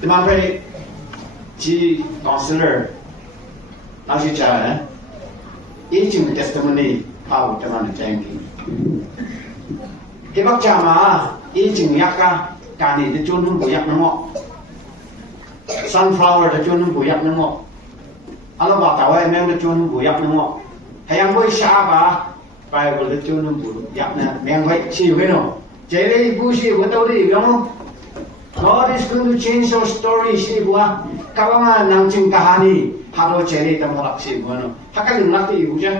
thì mà phải chỉ counselor nói chuyện trời ý chừng testimony how thì mà nó chạy kinh cái bác cha mà ý chừng yak cả này thì chôn không bùi yak nó ngọ sunflower thì chôn không bùi yak nó ngọ anh bảo tao em thì chôn không bùi yak nó ngọ hay anh bôi sa bà Bible thì chôn không bùi yak nè em vậy chịu cái nào chế đi bùi chịu cái đâu đi đúng không God is going to change your story si buah. Kalau nang cing kahani haro ceri temu lak si buah no. Hakal nak ti ibu je.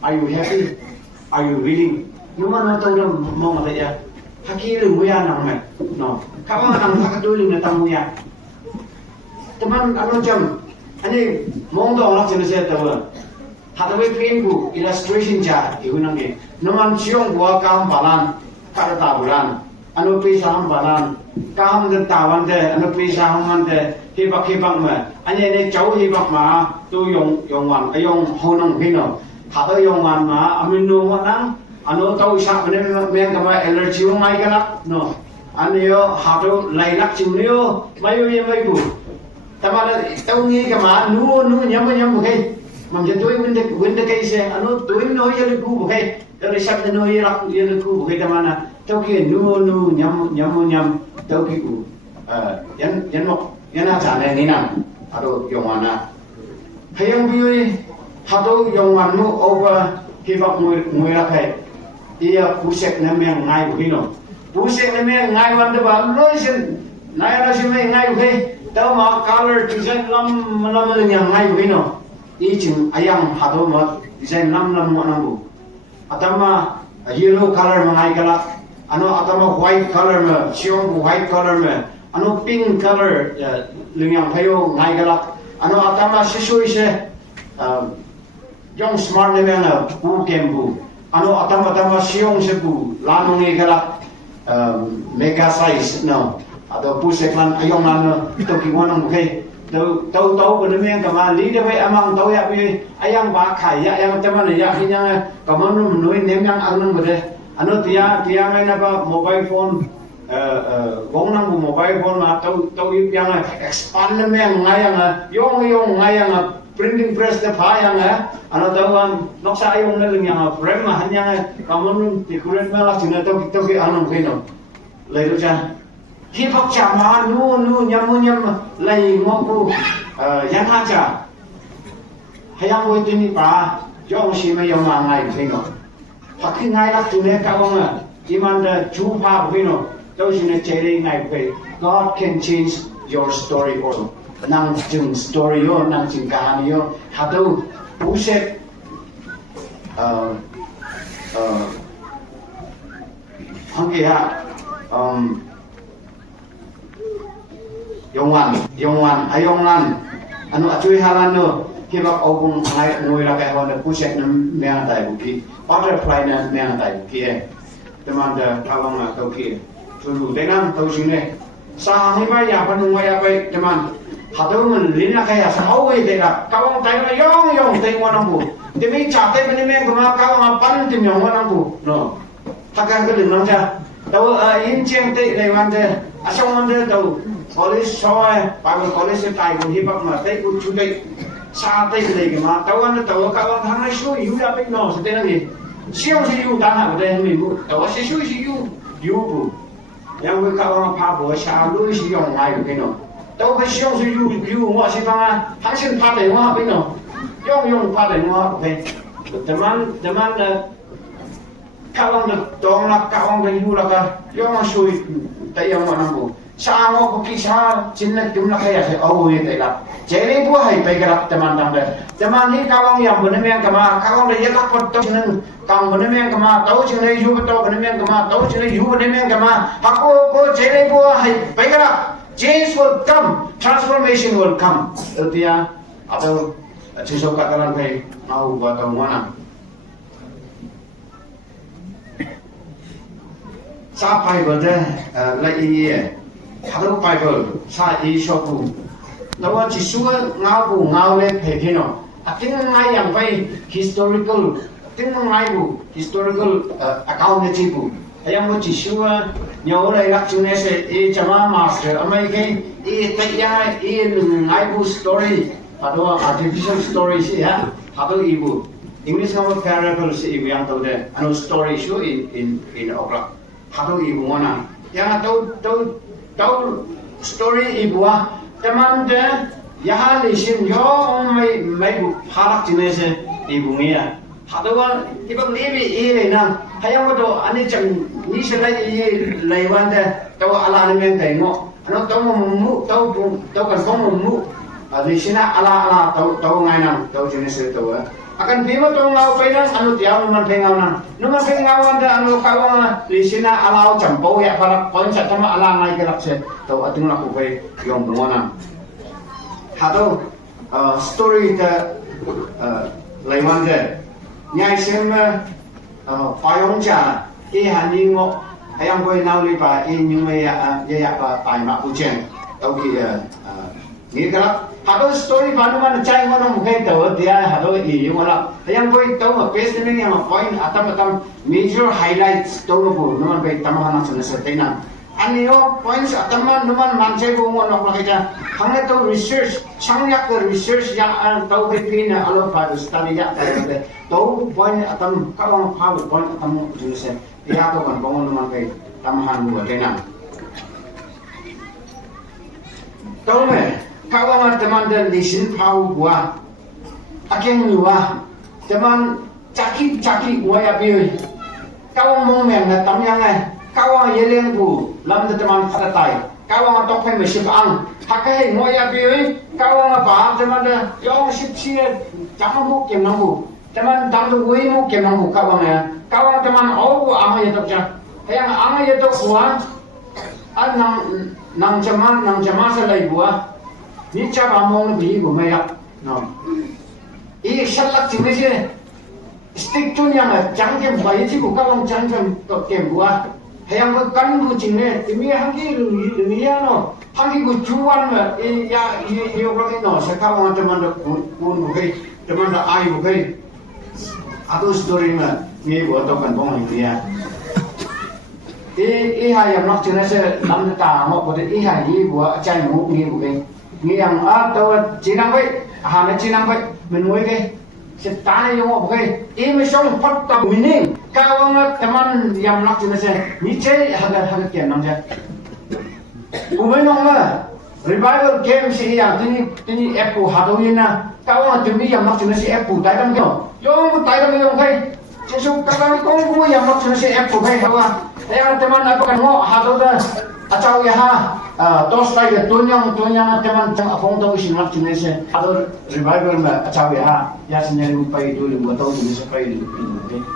Are you happy? Are you willing? Cuma no tahu dah mau apa ya. Hakil muya nang me. No. Kalau nang hakal dulu na tamu ya. Teman anu jam. Ani mong dong lak jenis saya tahu. Hadapi film bu illustration ja ibu nange. Naman siang buah kam balan kata taburan. Anu pisang balan. Kam dan tawan de, anu pisang man de, hibak ma. Anya ne jauh hibak ma, tu yong wan, ayong honong hino. Hata yong wan ma, aminu wanang, anu tau sak bene meng kama allergy mai kana, no. Anu yo hatu lailak cimrio, mayu ye mayu. Tamala tau ni kama nu nyam bukai. Mam je tuin winde kai se, anu tuin no ye ku bukai. Dari sak no ye rak ye ku bukai tamana. Tau ki nu nyam tau ki ku yan mo yan na chane ni nam ado yongana hayang bi hado yongan mu over hibak mu ra kai iya pusek na me ngai bu hino pusek na me ngai wan de ba lo sin nai ra sin me ngai bu kai tau ma color design lam yang ngai bu hino I chung ayang hado ma design lam mo na bu atama yellow color ma ngai kala ano atama white color me siong white color me ano pink color lingyang payo ngai galak ano atama sisui se young smart ne na bu kembu ano atama siong se bu lanong ngai galak mega size no ado bu seklan ayong lan to ki wonong bukai tau benda meng kama li de bai amang tau ya bi ayang ba khai ya yang teman ya hinya kaman noi nem yang anang bade ano tiang ay na ba mobile phone gong nang mobile phone ma tau yang expand na yang ngayang yung ngayang printing press na pa yang ano tau ang noksa yung na lang yang frame ma hanya kamun ti kuret ma la sina tau ki anong kino lai do cha hi phok cha ma nu nyam lai ngopu yang ha cha hayang wo ti ni pa jong si ma yung ngai kino Haki ngai lak tu ne kawang iman da chupa bino those in chere ngai pe God can change your story also nang jung story yo nang jing kahani yo hatu puset hangge ha yongwan ayonglan anu achui halan no kibak obung ngai ngoi ra kai hon puset nam mea tai buki butterfly na mea tai buki teman da kawang na tau ki tulu denam tau sine sa ni ba ya panu ya bai teman hadu mun lina kai sa awai de la kawang tai na yong tai wanang bu demi cha tai bani me kuma kawang pan tim yong wanang bu no takkan ke lin ja tau in cheng tai lai wan de asong wan de tau college soy ba college tai bu hi bak ma tai ku chu tai sa tay cái mà tao ăn tao các bạn thằng này số yếu ra bên nó sẽ tên là gì siêu yếu đang hàng đây mình mua tao sẽ số yếu bu yang với các bạn phá bữa sa lui sử dụng ngay cái nó tao phải siêu yếu mà sẽ phá hắn xin phá để mà bên nó dùng phá để mà về teman là các bạn được tông là các bạn cái yếu là cái dùng suy tại yang mà nằm bu sa ngo ko kisa cinna jumlah kaya se oh ye tela jere bu hai pe gerak teman ni kawang yang bener yang kama kawang de yakat pot to cinna kang bener yang kama tau cinna yu to bener yang kama tau cinna yu bener yang kama aku ko jere bu hai pe gerak change will come transformation will come dia atau chisok katalan pe mau buat mana sa pai berde lai Hello Bible sa isoku lawa chisua ngau le phekino ating ngai yang pai historical ting ngai bu historical account bu ayam mo Jishua nyaw lay lak chune se chama master amai ke taya ngaibu story pado artificial story si ya pado ibu English nama parable si ibu yang tahu deh anu story show in okra pado ibu mana yang tahu story ibu teman deh ya lisin yo mai bu harak chune se ibu ngia pado ibu libi nang hayang mo to ani chang ni se lai wan deh tahu ala ni men kai ngo ano tahu mu tahu kan tahu mu di sini ala tahu ngai nang tahu jenis itu akan bima tahu ngau penang anu tiang numan pengau nang anda anu kawang di sini ala campur ya para konsep sama ala ngai gerak se tahu atung laku pe yang bunga hado story ta laiwan je nyai sem payung cha hani ngo hayang boy nau li ba nyung me ya ba pai ma ujen tahu ki ni gerak hado story panuman chai ngono mukai tahu dia hado yung ala yang boy tahu ma page ni yang point atam major highlights tahu po numan bay tamahan sa nasatina aniyo points atam numan manche ko ngono makita hangna to research changyak ko research yang tahu bay pina alo pa study ya tahu point atam kawang point atam junisen dia to kan bongon numan bay tamahan mo kena tahu me kawang teman dan lisin pau gua akeng niwa teman caki gua ya bioi kawang mong men na tamyang kawang yeleng bu lam de teman khatai kawang tok phe me sipang hakai mo ya bioi kawang ba teman da yong sip sie jam mu kem nang bu teman dang du wei mu kem nang bu kawang teman au ama ya tok ja hayang ama ya tok gua an nang jama sa lai gua ni cara mong bi go maya no i shalak chine je stick tu yang jang kem bai ji ko kalong jang kem to kem bua hayang ko kan bu chine timi hangi ni ya no hangi ko chuan ma ya yo ko no sa ka wa teman da kun bu kai teman da ai bu kai ado story ma ni bo to kan bong ni ya ha yang nok chine se lam ta mo ko de ha yi bu chai mu ni bu kai ni yang tahu Cina baik, hanya Cina baik menui ke, setane yang mau baik, ini song pot tak mining, kawang teman yang nak Cina saya, ni cai harga kian nangja, bumenong lah, revival game sih yang ini Apple hadu ina, kawang demi yang nak Cina si Apple, tak ada yang kai, sesuatu kawang konggu yang nak Cina si Apple kai kawa, yang teman apa kan mau hadu dah, acau ya ha. Tos tay tunyang teman tang afong tahu si mak cine se ada revival ma acawe ha ya senyari upai dulu buat tahu cine se pai dulu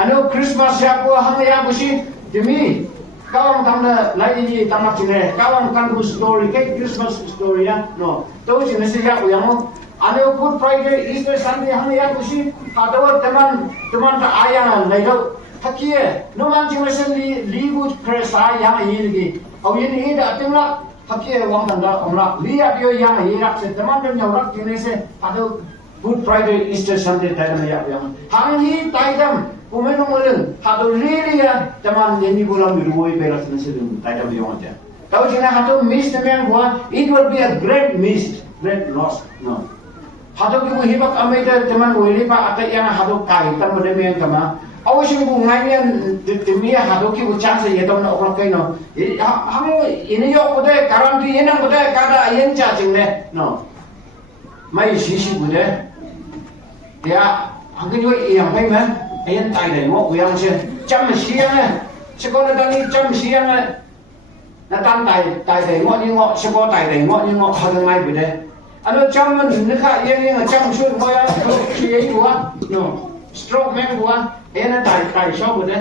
anu Christmas ya ko hang ya busi demi kawang tangna lai ni tamak cine kawang kan bu story ke Christmas story ya no tahu cine se ya uyang anu Good Friday Easter Sunday hang ya busi kadawa teman ta ayang lai do hakie no man cine se libu kresa yang ini au ini ida tingla hakie wang tanda omla liap yo yang hirak se teman dan nyorak kini se ado Good Friday Easter Sunday taidam ya yang hang hi taidam kumenung ulun ado lili ya teman ini bulan biruoi belas se taidam yo aja tahu jina ado miss temen gua it will be a great miss great loss no ado ki hibak amai teman wili pa atai yang ado kaitan modem kama awasing bu ngayen demi hado ki bu chance ye dom na okra kaino hamu ini yo bude karanti yenang bude kada yen cha jingne no mai sisi bude ya hangin yo yang pai man yen tai dai mo yang se cham siang sekolah dani cham siang na tan tai dai mo ni ngo sekolah tai dai mo ni ngo hado ngai bude ano cham man ni kha yen cham su mo ya ki ye wa no stroke man wa ena tai shop bude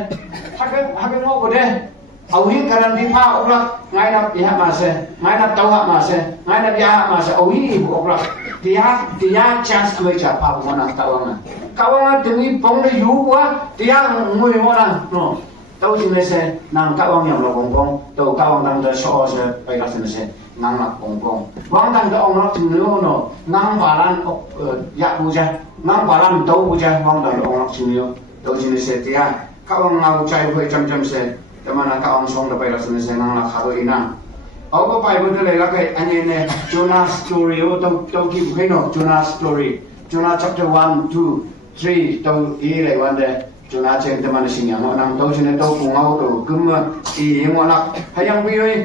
hagen ngo bude awi karanti pa okra ngai na pihak mase ngai na tau hak mase ngai na pihak mase awi ibu okra dia chance amai cha pa bona tawanga kawanga demi pong le yu wa dia ngui mo na no tau ji mese nang kawang yang lo gongkong tau kawang dang da so se pai la se nang na gongkong wang dang da ong na tu no nang balan ya bu ja nang balan tau bu ja wang dang ong na tu yo tau ji se dia kawang ngau chai phoi cham se teman ka ong song da pai la sen sen nang la kha do ina au ko pai bu le la kai ane ne Jonah story o to ki bu no Jonah story Jonah chapter 1 2 3 to e le wan de Jonah chen teman sing yang nang to chen to ku ngau to kum i mo nak hayang bi oi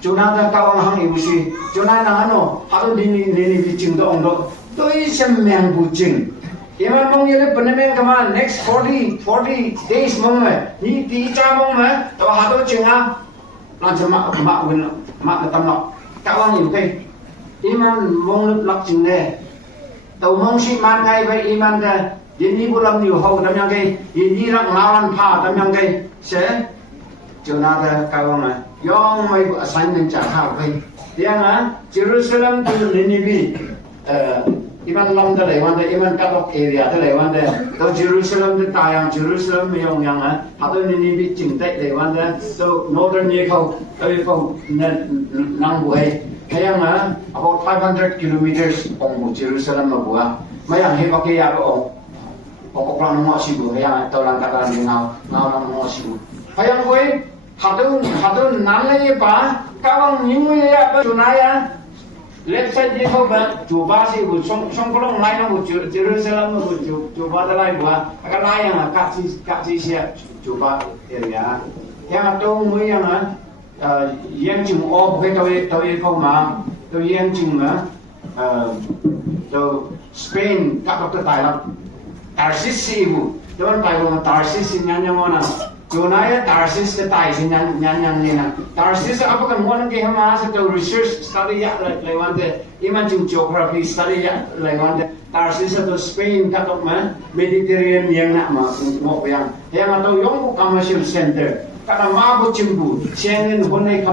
Jonah da ka ong hang i bu si Jonah na ano ha do ni bi ching do ong do tôi xem mèn bù chừng Iman mong yele penemeng kama next 40 days mong ni ti cha mong to ha do chừng ha lan chama ma win ma tam nok ka wang yu kai iman mong lup lak chừng ne tàu mong si man ngai vai iman da yin ni bulam yu ho tam yang kai yin ni rak ma lan pha tam yang kai se Jonah da ka wang yong mai bu assignment cha ha kai tiang Jerusalem to Nineveh iman long da lai wan da iman katok area da lai wan da to Jerusalem da tayang Jerusalem yong yang ha to Nineveh ching tai lai wan da to northern ye khau nang buai hayang about 500 kilometers ong Jerusalem ma bua mayang he ba ke ya ko ong lang mo si bu hayang to lang ka lang ngau lang mo si bu hayang buai ha to nan le ba ka wang ning ye ya ba tunaya left side ye ko ba juba si bu song kolong lai na bu Jerusalem bu juba da lai bua ka lai yang ka si sia juba area yang to mu yang yang chừng ô cái tôi không mà tôi yang chừng mà tôi Spain các doctor tài lắm Tarsis ibu teman pai mo Tarsis nyanya mana Jonah Tarsis tài sin nyanya nina Tarsis apa kan mo nang kehama sa to research study ya lewante iman chừng geography study ya lewante Tarsis to Spain các doctor mà Mediterranean yang nak mo yang atau yung commercial center kada mabu chimbu chengen honai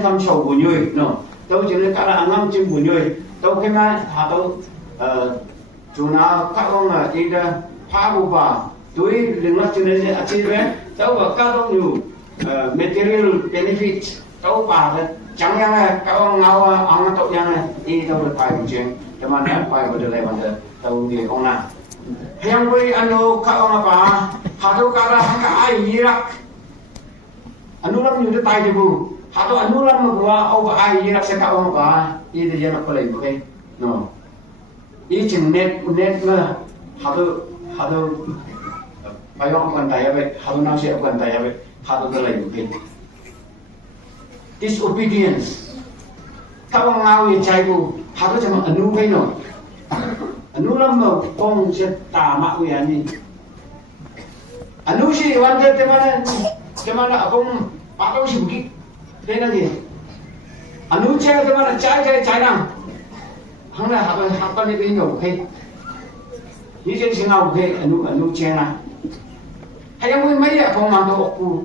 kam chau bu nyoi no tau jene kada angam chimbu nyoi tau kema ha tau Jonah ka ong ida pha bu ba tui lingla chene achieve tau ba ka dong yu material benefit tau ba da chẳng yang ka ong ngau ang tau yang i tau da pai chen teman ya pai bu de lai ban da tau ni ong na yang bui anu ka ong ba ha tau kada ka ai yirak anulam yung tayo bu hato anulam mo buwa o ba ay yirak sa kaong ba ida yan ako lang okay no iching net ma hato payong kan tayo be hato nang siya kan tayo be hato da lang okay disobedience kaong ngawi chay bu hato jama anu kay no anulam mo kong siya tama ko yan ni anu si wanda temana akong patau si buki kena ni anu cai temana cai nang hangna hapa ni binyo okay ni jen singau okay anu cai na hayang mo mai ya kong mang to ku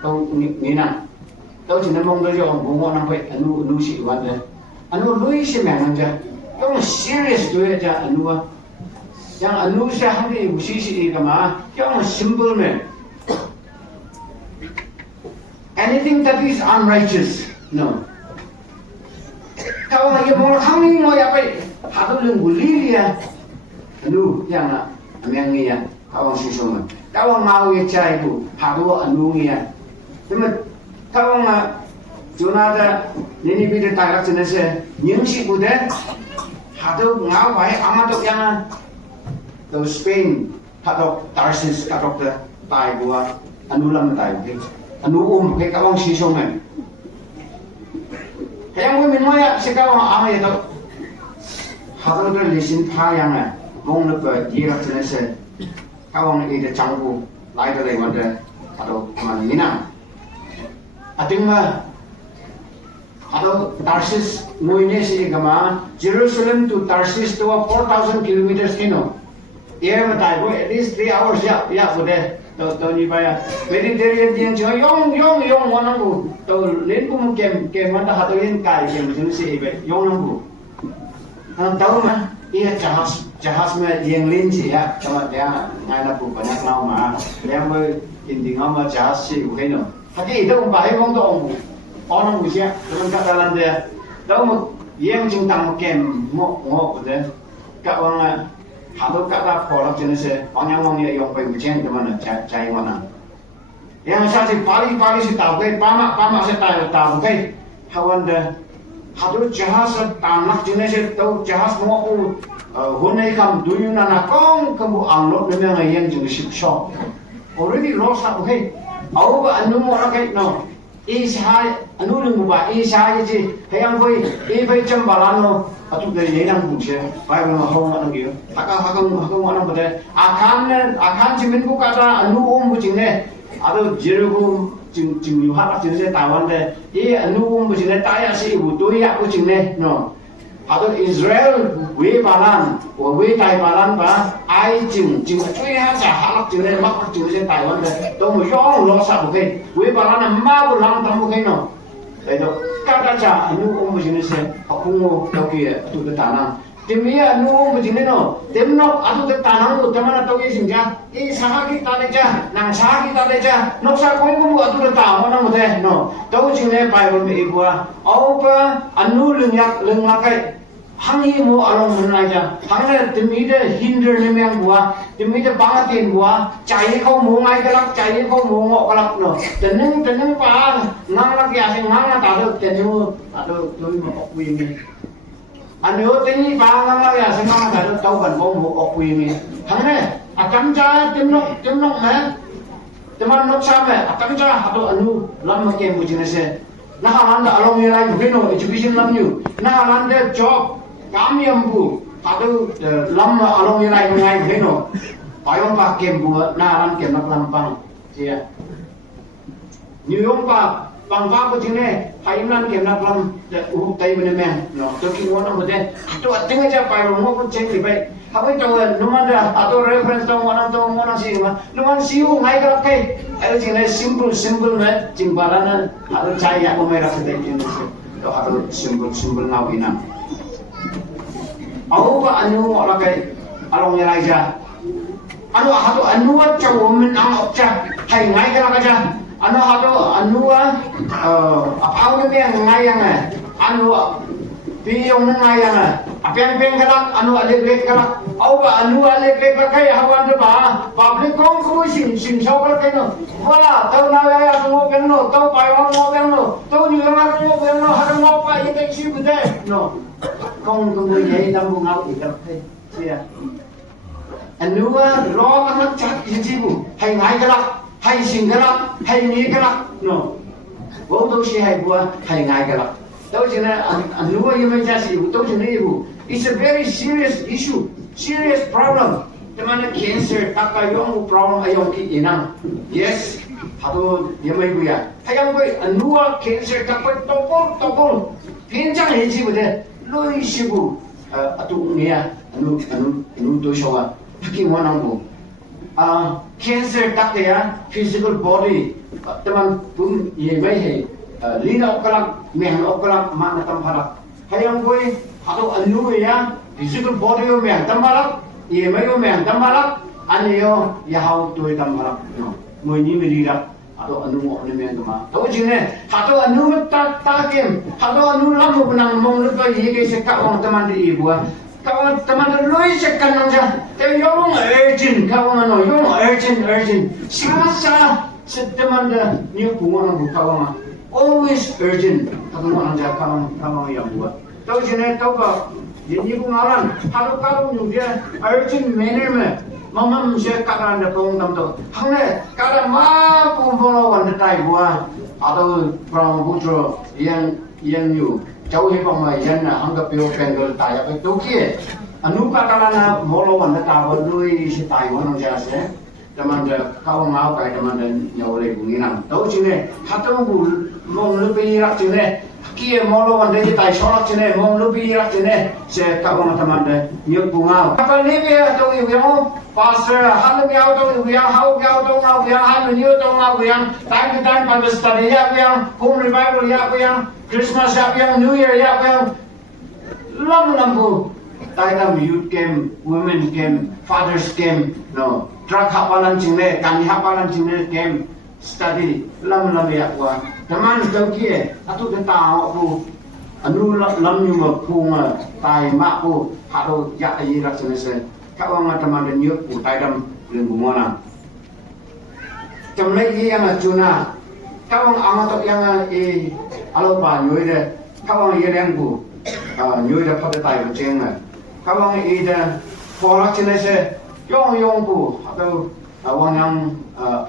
to ni na to jin mong do yo mo mo nang pai anu si wan de anu lui si mang ja kong serious do ya ja anu yang anu sa handi busi si ka ma kong simple me anything that is unrighteous, no. Kalau yang mau kami mau apa? Hatu yang bulilia, anu yang yang ni ya, kalau susah. Kalau mau yang cai tu, hatu anu ni ya. Cuma kalau Jonah ada ni bila tak jenis nyengsi bude, hatu ngau baik amat tu yang tu Spain, hatu Tarsis, hatu tai buat anu lam tai. Anu ke kawang si songan. Hayang mo minmoya si kawang amay ito. Hato do lisin payang mong na pa dirak tinese kawang ida changbu lai da lai wanda hato manina. Ating hato Tarsis muine si kama Jerusalem to Tarsis to 4,000 kilometers kino. Iya matai bo at least 3 hours ya bude. To ni baya Mediterranean yang cuma yong wanang bu to len pun kem mana hato yen kai kem jenis ibe yong nang bu tahu mah iya jahas mah yang len sih ya cuma dia ngai na bu banyak lau mah yang ber inti ngama jahas sih bukan no hati itu bahaya mong to bu orang bu sih dengan kata lan dia tahu mah yang cintang kem mo bude kak orang hato kata pola jenis orang yang yong pai bujen teman cai mana yang saya si pali si tahu ke pama si tahu ke hawan dah hatu jahas tanak jenis itu jahas mau aku hunai kam duyu nana kong kamu anglok memang yang jenis shop already lost aku ke aku anu mau ke no isha anu lu ba isha je hayang koi fai chambalano atu de yenang buche pai ma ho ma ngi hakang ma bade akan jimin ku kata anu buchine ado jerugo jing yu ha jing Taiwan de anu buchine ta ya si bu tu ya buchine no ado Israel we balan wo we tai balan ba ai jing chui ha sa ha jing ne mak jing Taiwan de do mo yong lo sa bu ke we balan ma bu lang tam bu ke no itu kata anu begini se aku mau tahu tu ke tanah temia anu begini no temno atu ke tanah tu teman tahu sinja saha kita leja nang saha kita leja no sa kau atu ke tanah mana mute no tahu sini pai bom ibu apa anu lengakai hangi mo along menaja hangnya demi de hinder ni yang buah demi de bangatin buah cai kau mo ngai kelak cai kau mo ngok kelak no teneng pa nang lagi asing nang tak ada teneng ada tu mo okwi ni anu tengi pa nang lagi asing nang tak ada tahu kan kau mo okwi ni hangnya akan ja temnok me teman nok sama akan ja atau anu lam ke mo jenis nah anda along ni lain bino education lam you nah anda job kami yang bu, atau lama along yang lain beno, payung pakai buat naran ke nak lampang, sia. New York bang begini, payungan ke nak lam, tay menemen, no, toki mana mungkin, atau tengah je payung mau pun cek lebih, apa itu numan dah, atau reference tu mana sih mah, numan siu ngai kalau kai, ada jenis simple mah, jimbaran atau cahaya pemerah sedang jenis, atau simple ngawinam. Aku anu orang kay along yang aja. Anu cawo men ang opcha. Hay ngai kala kaja. Anu apa ni yang ngai yang anu piyong ngai yang apa yang kalak anu alek kalak. Anu alek kay hawan tu public kong ko sin shopper kay no. Wala tau na ya mo penno tau payong mo penno tau ni nga mo penno harang mo pa ite si bude no. Không có người dạy năm buồn ngao thì gặp thế anh nuôi lo cái chắc gì bu hay ngài cái lắc hay xin cái lắc hay ní cái lắc no bố tôi sẽ hay bua hay ngài cái lắc tôi chỉ là anh nuôi như mấy cha sĩ tôi chỉ nói bu it's a very serious issue serious problem teman cancer tak kayong problem ayong inang yes hado như mấy bu ya hayang boy anh nuôi cancer tak boy topol pinjang 해지 bude loi sibu atu niya anu to shawa haki wanang bu cancer tak ya physical body teman pun ye mai he lina okalak meh okalak mana tamparak hayang boy hatu anu ya physical body yo meh tamparak ye mai yo meh tamparak aniyo yahau to tamparak no moi ni merirak atau anu mo ni men ma to jine atau anu ta kem atau anu lam benang mong lupa ye ke se ka ong teman di ibu ka teman loi se kan nang ja te yong urgent ka ong no yong urgent sa teman da ni bunga nang ka ong always urgent ka ong nang ja ka ong yang buat to jine to ka ye ni bungaran haru ka ong dia urgent manner me mamam se karan da pong tam to hangne kara ma pong pong wan da tai bua atau Brahmaputra yang yu jauh he pong mai yan na hangga pio pengal tai apa to ki anu kata na molo wan da ta wa lui si tai wan ja se teman da kau ngau kai teman da nyole bunginam to chine hatong bu mong lu pi rak chine kia molo wan da tai solak chine mong lu pi rak chine se kau teman da nyuk bungau apa ni be to yu Pastor, halu biao to biao hau biao to ngau biao halu new to ngau biao time to time Bible study ya biao home revival ya biao Christmas ya biao New Year ya biao lambu tainam youth camp women camp fathers camp no drug hapalan jingle kami hapalan jingle camp study lam ya kwa teman taukie atu tentang aku anu lam nyuma punga tai mak ku halu ya ira senese kau orang teman dan nyuk putai dalam lembu mana. trong lấy yang là chuna các ông ăn tóc yang alo bà nhồi đây các ông ye đen bù nhồi đây phát tài của trên này các ông đây phò lắc trên đây sẽ yong bù atau awang yang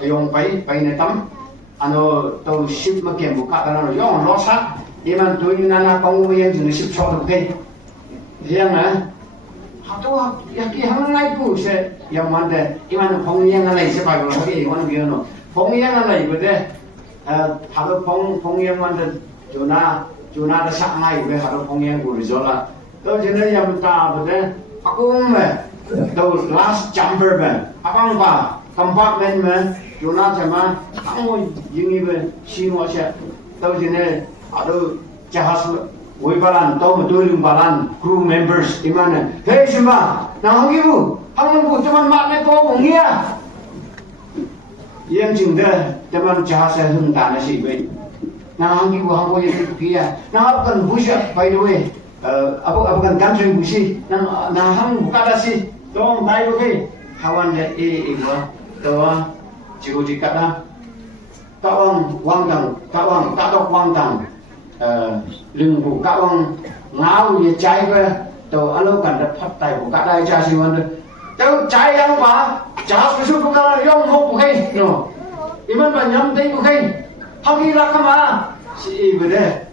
yong pai này tắm ano tàu ship mà kiểm buka cái nó yong lo sát iman tôi như nana công viên chúng ship cho được cái yang này atau yang hang ngai bù sẽ yang mana iman phong yang này sẽ phải là cái iman kia nó phong yang này bữa đây 하도 봉양만데 조나다 상하이 왜 하도 봉양 고르죠라 또 전에 ям다 보데 아kum에 또 last jumper ben 아방 봐 compartment men 조나 자마 아무 영입에 시모셔 또 전에 아도 자하스 외발한 또 모두름 발한 crew members 이만은 대신마 나하기부 한국부 좀만 맞네 또 공이야 yang jingda teman jahasa hengta nasi baik. Nah angki gua hangko yang kia. Nah apa kan busya by the way. Apa kan country busi. Nah hang buka dasi. Tong dai bukai. Hawan le gua. Tawa jigo jikata. Kawang wangdang. Kawang tatok wangdang. Lưng bu kawang ngau ye chai ba. Taw alo kan da phat tai buka dai cha si wan. Taw chai yang ba. Jahas besok bukan yang mau bukai, no. Iman banyak teh bukai. Hagi rakama si ibu deh.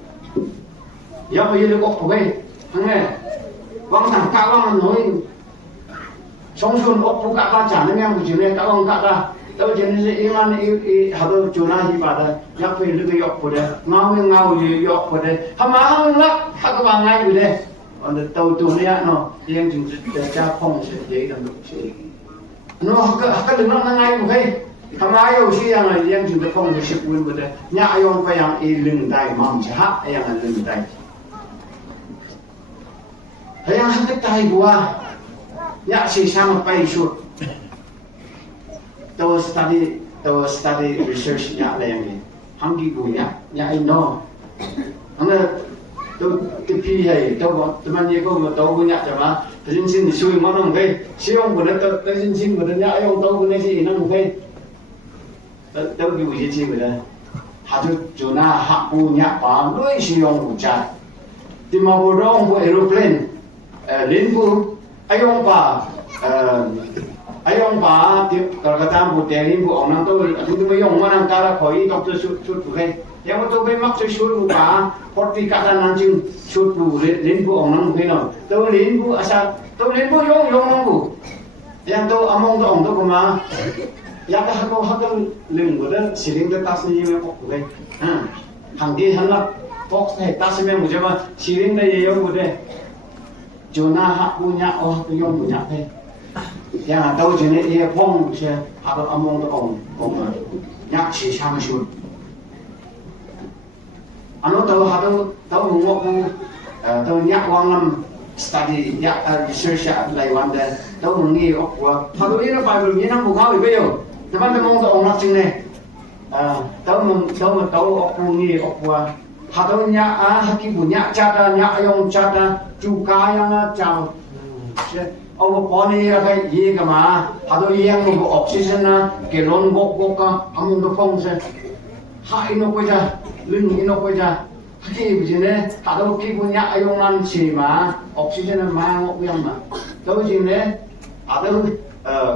Yang boleh lekok bukai, hangnya. Wang tang kawang noi. Songsun ok buka kaca, nengang bujune kawang kata. Tahu jenis iman hado jona ibadah. Yang boleh lekok yok budak. Ngau yok budak. Hamang lak hak bangai budak. Anda tahu tu ni no. Yang jujur dah pong sejai dan sejai. nó haka lưng nó ngay một cái tham ai yêu si yang là yang chúng ta không được ship win bữa nhà ayong phải yang lưng đại mầm chỉ hát yang là lưng đại hay yang haka tai gua nhà si sang bay shoot tôi study research nhà là yang gì hang ki gua nhà ai no hang là tôi pi hay tôi man ye ko tôi gua nhà chả mà dân sinh thì xui món không cái siêu của nó tới dân sinh của nó nhã ông tao cái này gì nó không cái tao cái gì gì vậy đây hạt chỗ na hạt bu nhã bám đuôi siêu ông của cha thì mà bộ rong của aeroplane đến bu ai ông bà thì kalau kata bu terin bu ông năng tôi chúng tôi dùng mà năng cara khỏi đọc tôi suốt cái yang mà tôi mắc tôi suốt bu bà porti kata nanjing suốt bu đến bu ông năng cái nào tôi đến bu asa tôi đến bu yong năng bu yang tôi among tôi ông tôi cũng mà yang cái hak lưng của đó xử lý cái tas này mà bóc cái hàng đi hắn là bóc này tas này một mà xử lý này yong của đây chỗ na hak bu nhã tôi yong bu nhã thế yang tahu jenis dia pong je atau among tu pong nyak si sang sur anu tahu ngok tahu nyak wang lam study nyak research lai wan de tahu ngi okwa tahu ini Bible ni nang buka ibe yo teman teman tu orang sing ne tahu okwa ngi okwa tahu nyak haki bu nyak chata nyak yong chata juga yang chao ông có này là cái gì cả mà họ tôi yên một oxygen na cái lon gốc cả ông nó phong sẽ hai nó quay ra lưng nó quay ra cái gì này họ tôi khi punya ayong nan si mà oxygen mà ngọc yang mà tôi gì này họ tôi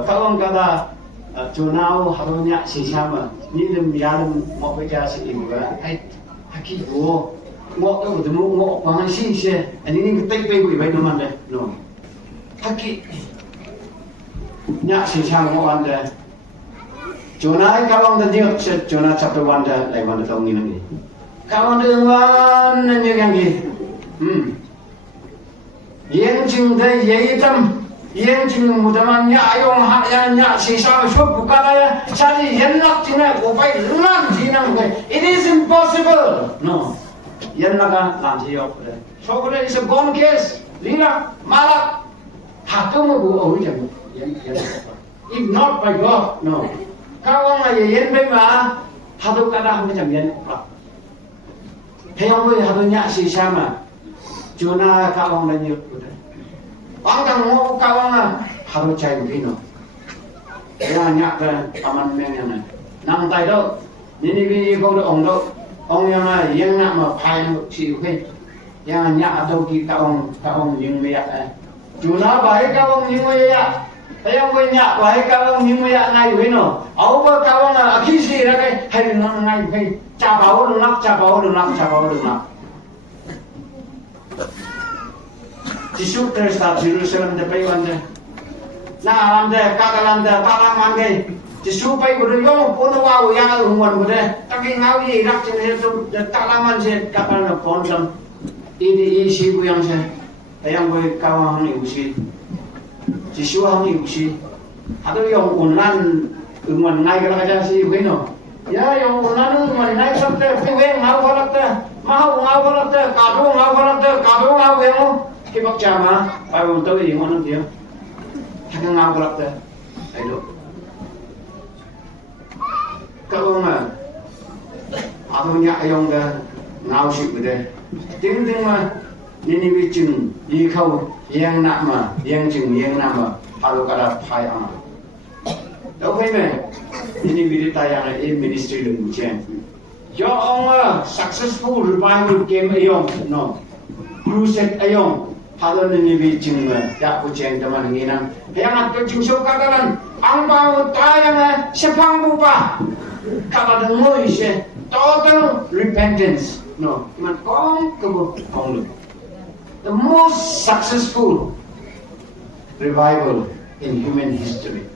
các ông kata chỗ nào họ tôi nhặt si sao mà như là ngọc quay ra si gì vậy hay cái đồ ngọc tôi tôi muốn ngọc bằng si xe anh ấy cái tay bay vậy nó mà đây no haki nya si sang mo anda Jonah kawang dan dia Jonah chapter 1 dah lai mana tahu ni nanti kawang dengan nanya yang ni yang jing dai ye tam yang jing mudaman nya ayong hak yang nya si sang shop bukanaya cari hendak cina upai lan jinang kai it is impossible no yang naga nanti yok so is a gone case lina malak hatu mo bu oh jam if not by God no kawang là yen bên mà hatu kada không jam yen okra theo người hatu nya si sama Jonah kawang là nhiều bang kang mo kawang hatu chai vino ya nya ka aman men yana nằm tại đâu nên đi câu được ông đâu ông yang là yang nặng mà phai một chịu khi yang nhạ đâu khi các ông những người ạ chú nó bảo các ông những người ạ thấy ông quay nhạ bảo các ông những người ạ ngay với nó ấu có các ông là khi gì ra đây hay nó ngay khi cha bảo đừng nắp Jesus Christ at Jerusalem de bay wande na alam de katalan de palang mangai Jesus bay gudu yo pono wa ya hungwan gude taki ngau yi rak chen he so talaman se kapal na pon sam ini isi bu yang se ayang boy kawang ni usi Jesus hang ni usi ado yong unan hungwan ngai ka ja si we no ya yong unan hungwan ngai sak te we ngau kholak te mau ngau kholak te ka do ngau we mo cái bác cha mà bài vòng tới gì ngon lắm kìa thằng ngao có lắm đấy đấy được các ông mà tôi nhắc ông cái ngao xịt về đây tiếng mà nên đi chừng đi khâu giang nạm mà giang chừng giang nạm mà alo cả phải à đâu phải mày nên đi tay ăn là ministry đừng chen do ông successful revival game ayong no crusade ayong Halo ni bi ching ya ku cheng teman nginam yang at ching so katalan ang bau tayang sepang bupa kala dengoi se total repentance no man kong lu the most successful revival in human history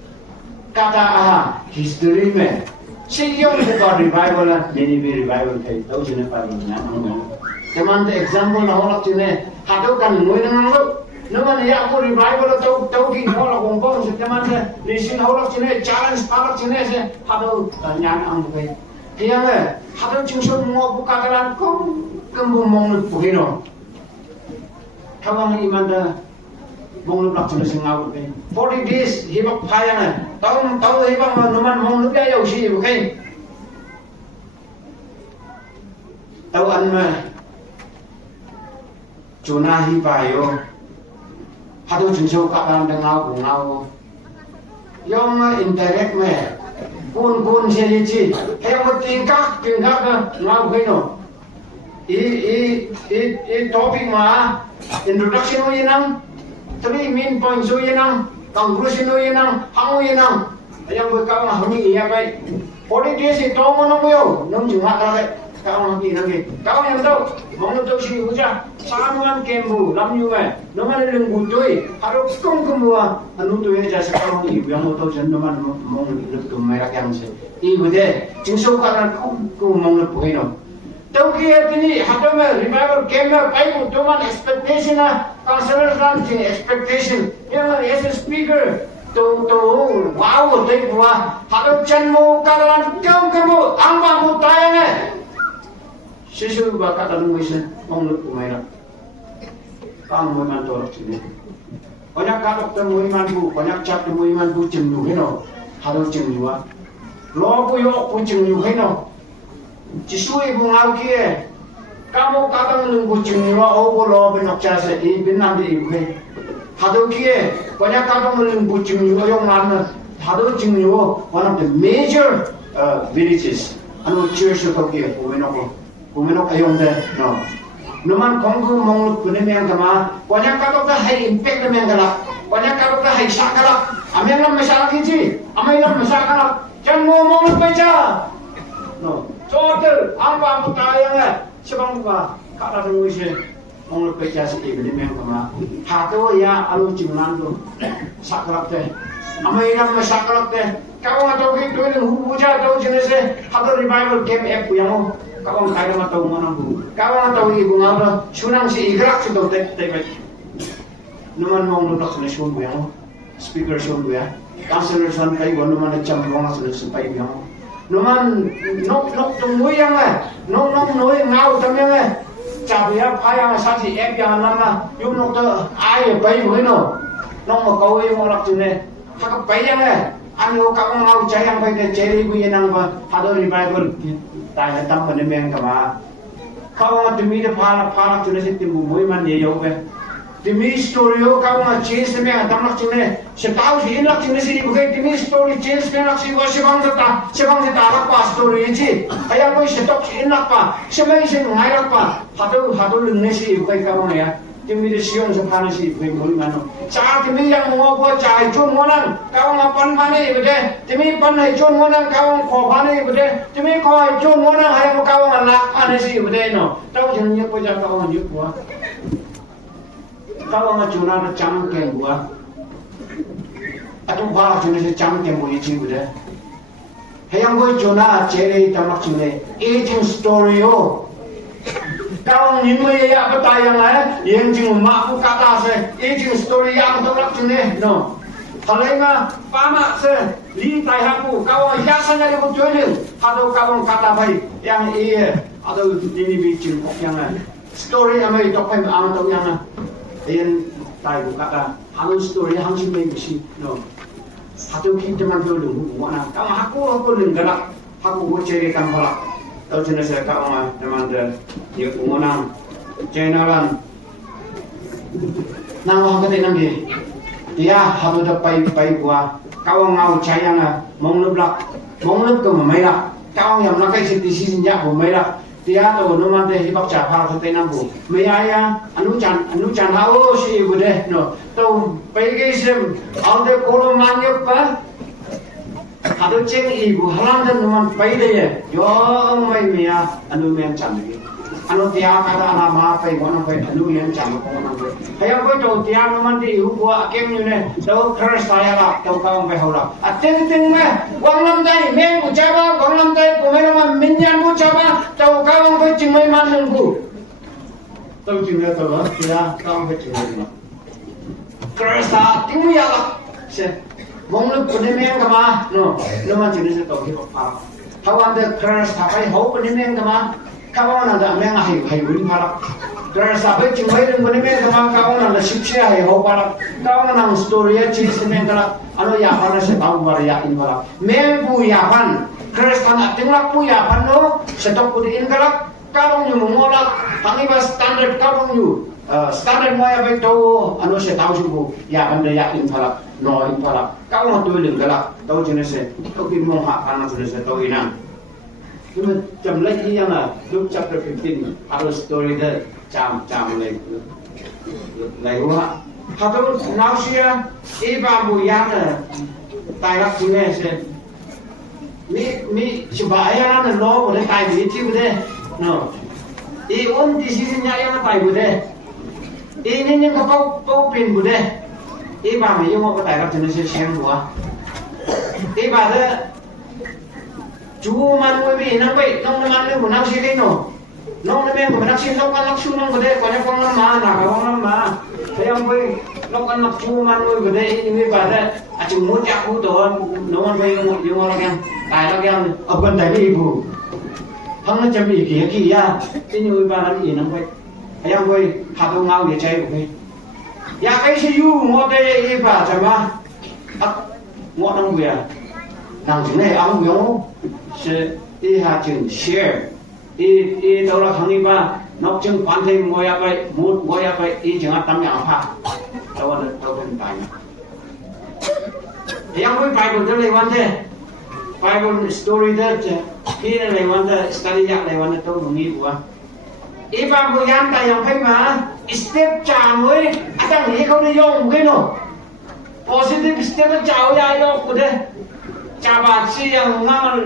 kata history में सियों से का revival नहीं भी revival थे तो जिन्हें पानी ना teman example na holak chine hado kan ngoi nang lo naman ya ko revival to ki holak kong kong se teman se lisin holak chine challenge palak chine se hado nyan ang kai hiang hado chungso mo bukadaran kong kembu mong puhino kawang imanda mong lak chine singau kai 40 days hibak phayang tau hibak numan mong lu ya yosi kai tau an ma Jonah hi bayo hado chungso ka kan ngau yong interact me kun se li chi he mo tingkak ngau kai no i topic ma introduction o yinang 3 main points o yinang conclusion o yinang hang o yinang ayang bo ka ma honi ya bai 40 days i to mo no yo nong jung ha ka bai Kau yang tahu, mau tahu si uja, sanuan kembu, lamyu me, noman leng butui, harus kong kemua, anu tu ya jasa kau ni, yang mau tahu jan noman mau lep tu merah yang se, ibu deh, jengso karena kau mau lep puino. Tahu kia tini, hado me, revival kembu, baik tuman expectation ah, counselor kan sini expectation, yang as a speaker. Tu wow tu buah, hado jan mau kalan kau kembu, ambang mutayang Sisu bakat dalam misa mengelut kumera. Kang muiman tolak sini. Banyak kalok temu iman bu, banyak cap temu iman bu cengnu heno, harus cengnu ah. Lo bu yo bu cengnu heno. Jisu ibu ngau kie. Kamu kadang nunggu cengnu ah, oh bu lo benok jasa i benam di ibu he. Hado kie, banyak kadang nunggu cengnu ah yang mana. Hado cengnu one of the major villages. Anu church itu kie, bu benok. Kumenok ayong deh, no. Numan kongku monglut kuning yang kama, banyak kalau dah hai impact yang galak, banyak kalau dah hai sakalak, amai lam masalah kiji, amai lam masalah galak, jangan monglut baca, no. Total, apa tayang sebang buka, kalau tunggu sih, monglut baca sih kuning yang kama, hatu ya alu cinglan tu, sakalak deh, amai lam masalah galak deh, kau nggak tahu gitu ini hujan tahu jenisnya, hatu revival game app yang Kau kaya matau mana bu? Kau matau ibu ngapa? Sunang si igrak sudah tepet. Numan mau nudak sini sun bu yang, speaker sun bu ya. Counselor sun kaya bu numan cam buang sini supaya bu yang. Numan nok tunggu yang nok nui ngau tam yang cabai apa yang sasi app yang nama, yung nok tu ay bayi bu ino, nok mau kau yang orang sini, hak bayi yang anu kau ngau cayang bayi ceri bu yang apa? Hado revival. Tanya tam pada meng kama, kau ngat demi de pala tu nasi timu mui man ye yo be, timi story ho kau nga change me tam lak ching ne se tau si in lak ching ne si bukai timi story change me lak si wa se bang ta lak pa story ji aya koi se tok in lak pa se mai se ngai lak pa hatu lung ne si bukai kau nga ya timi de siong se phane si bukai mul mano cha timi yang mo ko chai chun mo nan kau nga pan phane bede timi pan hai chun mo nan kau kho phane bede timi kho hai chun mo nan hai mo kau nga lak phane si bede no tau jeng ye ko ja kau nga yu ko kau nga chuna na cham ke bua atu ba chuna se cham ke mo yi bede hayang ko chuna chere tamak chune aging story ho kau nhìn mới ya cái tay yang này yang chừng mà cũng kata se aging story yang tamak chune no kalau nga pama se li tay hapu kau ya sana dia ko join atau kau kata bai yang atau ini bikin yang story amai tokai ang tau yang Ayan tayo kata halu story hang si may bisi no hatu kita man do lu wana kama haku lung galak haku go chere kan bala tau chena sa ka ma naman de ye umona chenalan nang wa kate nang di dia hatu da pai gua kawang ngau chayanga monglup ko mai la kawang yam na kai si sin ya bo mai la dia to no man de hibak cha phar ko te nam bu me aya anu chan ha o si bu de no to pe ge sem al de ko man ye pa ha do cheng i bu halam de no man pe de ye yo mai me ya anu men chan de anu dia ka da na ma pe ko na pe anu yen chan ko na pe hay ko to dia no man de hu ko akem ni ne to khras ta ya la to ka on pe ho la a teng me wang lam dai men bu cha ba wang lam dai ko me ma min yan bu cha ba to ka on pe ching mai man nang bu to ching le to la dia ka on pe ching mai ma khras ta ting ya la se mong lu ko ne men ka ma no man ching ne se to hi ko pa ha wan de khras ta pai ho ko ne men ka ma kau nak dah menga hai win parak, kerana sampai cumai dengan ni menga kau nak sipsia hai ho parak, kau nak story cerita menga anu Yapan se tahu bar ya in parak, mengu Yapan, kerana tanah tinggal pu Yapan no, setok pun in parak, kau nyu mengolak, hangi bas standard kau nyu, standard moya baik tahu anu se tahu sih Yapan dah ya in parak, no in parak, kau nak tu leng galak, tahu jenis se, kau kini mau hak anak jenis se tahu inang. Cuma jam lagi yang Luke chapter 15 ada story dah jam lagi wah hatu nausia iba bu yang tayak sini se mi coba ayah na lo boleh tay di sini boleh no di sini yang tay boleh ini yang kau pin boleh iba mi yang mau tayak sini se siang buah iba dah chú man ngồi bị nang bị nong man lên của nang xí lên nổ nong lên của nang xí nong ăn nong su nong của đây còn cái con nong mà là cái con nong mà thấy không vậy nong ăn nong chú man ngồi của đây như vậy đấy à chúng muốn chặt khu tổ nong ăn vậy một điều ngon lắm tài nó kêu ở bên đây đi bù không nó chấm bị kia à cái như vậy là gì nong vậy thấy không vậy hạt đông ngao để chơi của mình ya cái gì u ngọt đây đi vào chả mà ngọt nong về nàng chúng này ăn nhiều是一下就 share 一到了同一班那正半天我要一整个当两怕到我的都很大呢yang会拜过这里玩的拜过 story 的ที่来玩的 study 呀来玩的都容易过一般不yanแต่ยังให้มา step จามเว้ยอาจารย์นี้เขาได้ยงกันเนาะ positive step จ่ายยายกกูได้จ่าบาชียังงั้น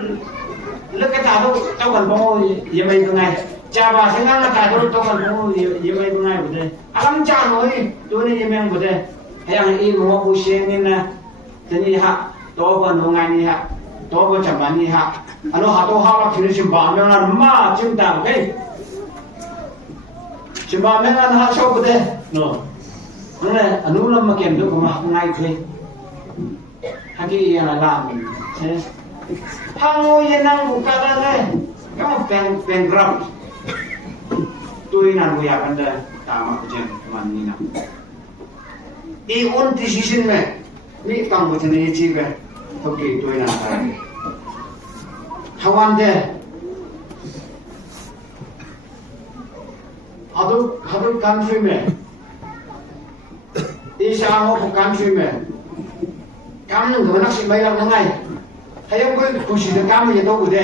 lúc cái thằng đó tao còn bao giờ mày từ ngày cha bà sinh ra là thằng đó tao còn bao giờ mày từ ngày bữa đây lắm cha nói tôi này em bữa đây hay là im mua bút sen nên là thế này ha tôi còn nông ngày này ha tôi còn chậm bán này ha anh nó tôi học thì nó chậm bán nó là mà chậm đào cái chậm bán nó là học sau bữa đây nó này anh nó làm mà kiểm được mà học ngay thôi hay cái là làm thế Hango yenang buka tangan, kamu penggram. Tui nan buya kanda tama kujen manina. On decision me, ni tang kujen ni cibe, toki tui nan tarai. Hawan de, hadu country me, isa ho po country me kam nung gana si may lang ngay hayang ko kusi de kam ye to bude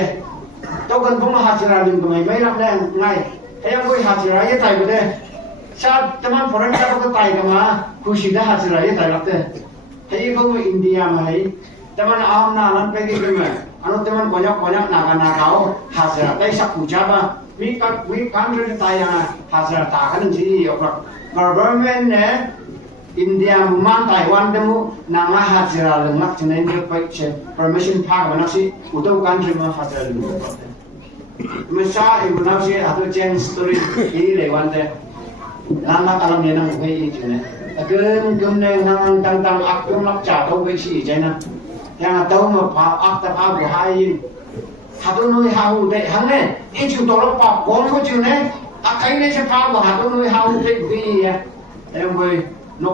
to kan pong hajira ling may lang na ngay hayang ko hajira ye tai bude sa teman foreign ka ko tai kama kusi de hajira ye tai lakte hayang ko India mai teman am na lan pe ke me anu teman banyak naga kau hajira tai sak puja ba we country tai hajira ta kan ji government ne India man Taiwan demu nanga hajira lengak cina ini permission pak mana sih udah country mah hajira lengak. Misal ibu nafsi atau change story ini lewat deh. Nanga kalau ni nang kau cina. Agen nang tentang akun lak jatuh kau sih cina. Yang tahu mah pak akta pak buhayin. Hatu nui hau deh hangnya. Ini cuma tolong pak kon kau cina. Akai ni siapa pak hatu nui hau deh ya. Yang boleh nó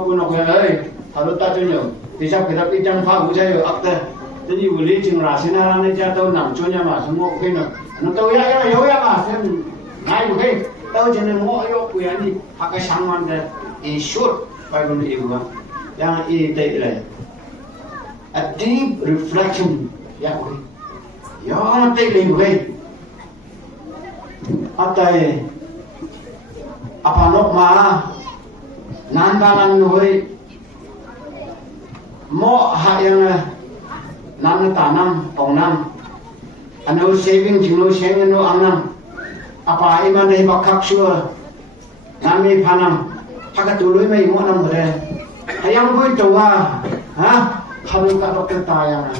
ơi thằng ta cho nhiều thì sao người ta đi trong pha của chơi ấp thế thế như vừa lý chừng là xin ra nên cha tôi nằm cho nhà mà xuống ngộ khi nào nó tôi ya yếu ya mà xem ngay một cái tôi cho nên ngộ yếu quyền đi hoặc cái sáng ngoan đây is short phải không yêu mà yang i tệ này a deep reflection ya cái ya nó tệ lên cái ở đây apa nok mà nandalan nuôi mo hayang nan tanam onam anu saving jinglo seng anu anam apa iman dei bakak sure nami panam hakatului mai mo nam re hayang bui towa ha halu ka dokter tayang